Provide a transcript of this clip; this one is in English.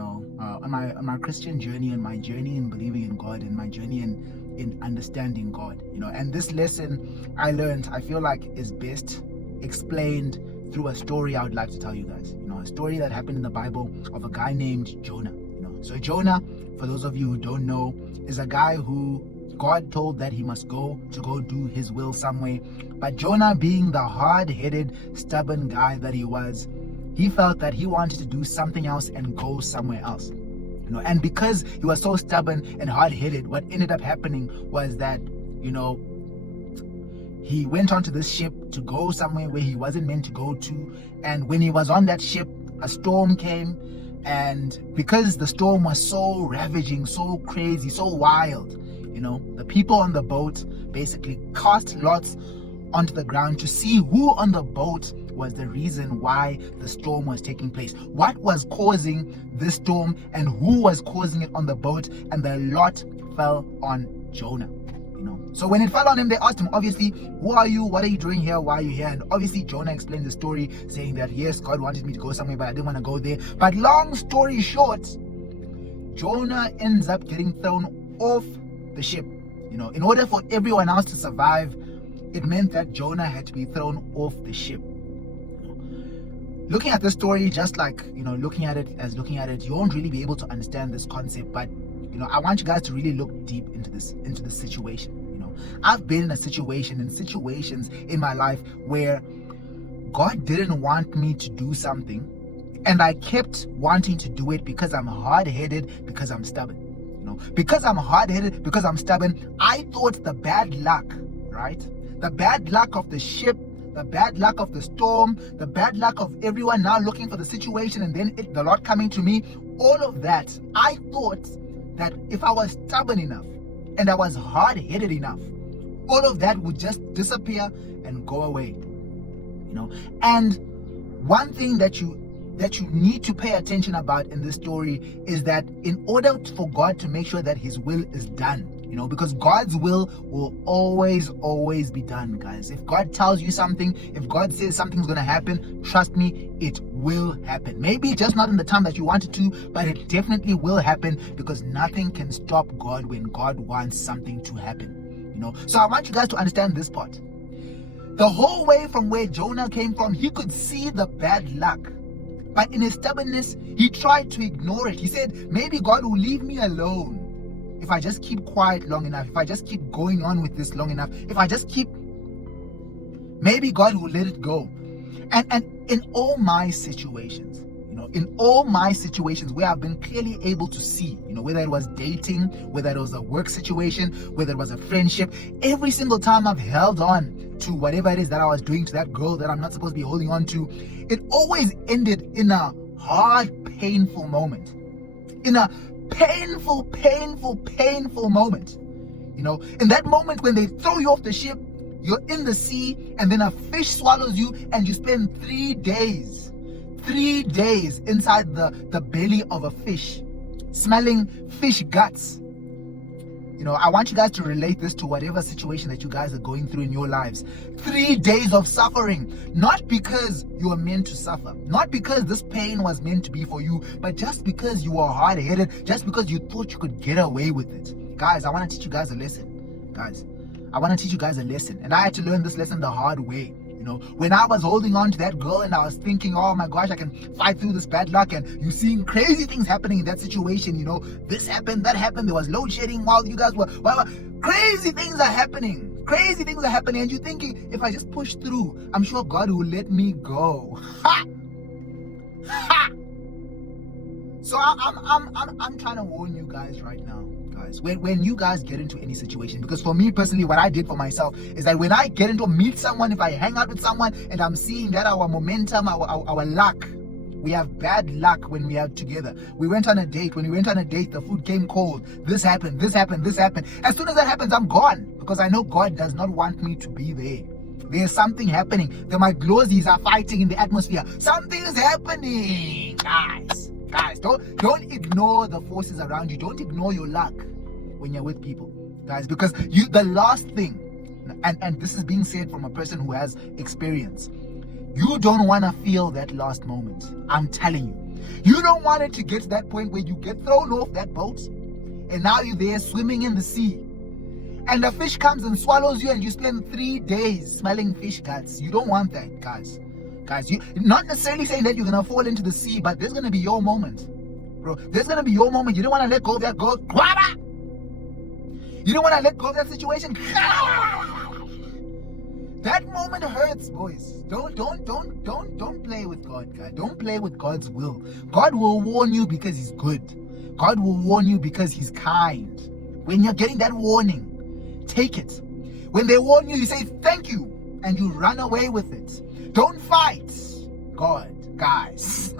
on my Christian journey and my journey in believing in God and my journey in understanding God, and this lesson I feel like is best explained through a story I would like to tell you guys. A story that happened in the Bible of a guy named Jonah. So Jonah, for those of you who don't know, is a guy who God told that he must go do his will somewhere. But Jonah, being the hard-headed, stubborn guy that he was, he felt that he wanted to do something else and go somewhere else. And because he was so stubborn and hard-headed, what ended up happening was that, he went onto this ship to go somewhere where he wasn't meant to go to. And when he was on that ship, a storm came. And because the storm was so ravaging, so crazy, so wild, the people on the boat basically cast lots onto the ground to see who on the boat was the reason why the storm was taking place. What was causing this storm and who was causing it on the boat? And the lot fell on Jonah. So when it fell on him, they asked him, obviously, who are you? What are you doing here? Why are you here? And obviously Jonah explained the story, saying that yes, God wanted me to go somewhere, but I didn't want to go there. But long story short, Jonah ends up getting thrown off the ship. In order for everyone else to survive, it meant that Jonah had to be thrown off the ship. Looking at this story, just like, looking at it, you won't really be able to understand this concept, but I want you guys to really look deep into this situation. I've been in situations in my life where God didn't want me to do something, and I kept wanting to do it because I'm hard-headed, because I'm stubborn. Because I'm hard-headed, because I'm stubborn, I thought the bad luck, right? The bad luck of the ship, the bad luck of the storm, the bad luck of everyone now looking for the situation, and then the Lord coming to me, all of that, I thought that if I was stubborn enough and I was hard-headed enough, all of that would just disappear and go away. And one thing that you need to pay attention about in this story is that in order for God to make sure that his will is done, because God's will always be done, guys. If God tells you something, if God says something's going to happen, trust me, it will happen. Maybe just not in the time that you want it to, but it definitely will happen, because nothing can stop God when God wants something to happen. So I want you guys to understand this part. The whole way from where Jonah came from, he could see the bad luck. But in his stubbornness, he tried to ignore it. He said, maybe God will leave me alone if I just keep quiet long enough, if I just keep going on with this long enough, if I just keep, maybe God will let it go. And in all my situations, where I've been clearly able to see, whether it was dating, whether it was a work situation, whether it was a friendship, every single time I've held on to whatever it is that I was doing to that girl that I'm not supposed to be holding on to, it always ended in a hard, painful moment. In a painful moment. In that moment when they throw you off the ship, you're in the sea, and then a fish swallows you, and you spend 3 days inside the belly of a fish, smelling fish guts. I want you guys to relate this to whatever situation that you guys are going through in your lives. 3 days of suffering, not because you were meant to suffer, not because this pain was meant to be for you, but just because you were hard-headed, just because you thought you could get away with it. Guys, I want to teach you guys a lesson. And I had to learn this lesson the hard way. When I was holding on to that girl and I was thinking, oh my gosh, I can fight through this bad luck, and you seeing crazy things happening in that situation, this happened, that happened, there was load shedding while you guys were, crazy things are happening, and you're thinking, if I just push through, I'm sure God will let me go. So I'm trying to warn you guys right now. When you guys get into any situation, because for me personally, what I did for myself is that when I meet someone, if I hang out with someone and I'm seeing that our momentum, our luck, we have bad luck when we are together. We went on a date. When we went on a date, the food came cold. This happened. As soon as that happens, I'm gone, because I know God does not want me to be there. There's something happening. My glosies are fighting in the atmosphere. Something is happening, guys. Don't ignore the forces around you. Don't ignore your luck when you're with people, guys, because the last thing, and this is being said from a person who has experience, you don't want to feel that last moment. I'm telling you, You don't want it to get to that point where you get thrown off that boat and now you're there swimming in the sea. And a fish comes and swallows you and you spend 3 days smelling fish guts. You don't want that, guys. Guys, you not necessarily saying that you're going to fall into the sea, but there's going to be your moment. Bro, there's going to be your moment. You don't want to let go of that goat. You don't want to let go of that situation. That moment hurts, boys. Don't play with God, guys. Don't play with God's will. God will warn you because he's good. God will warn you because he's kind. When you're getting that warning, take it. When they warn you, you say thank you and you run away with it. Don't fight God, guys.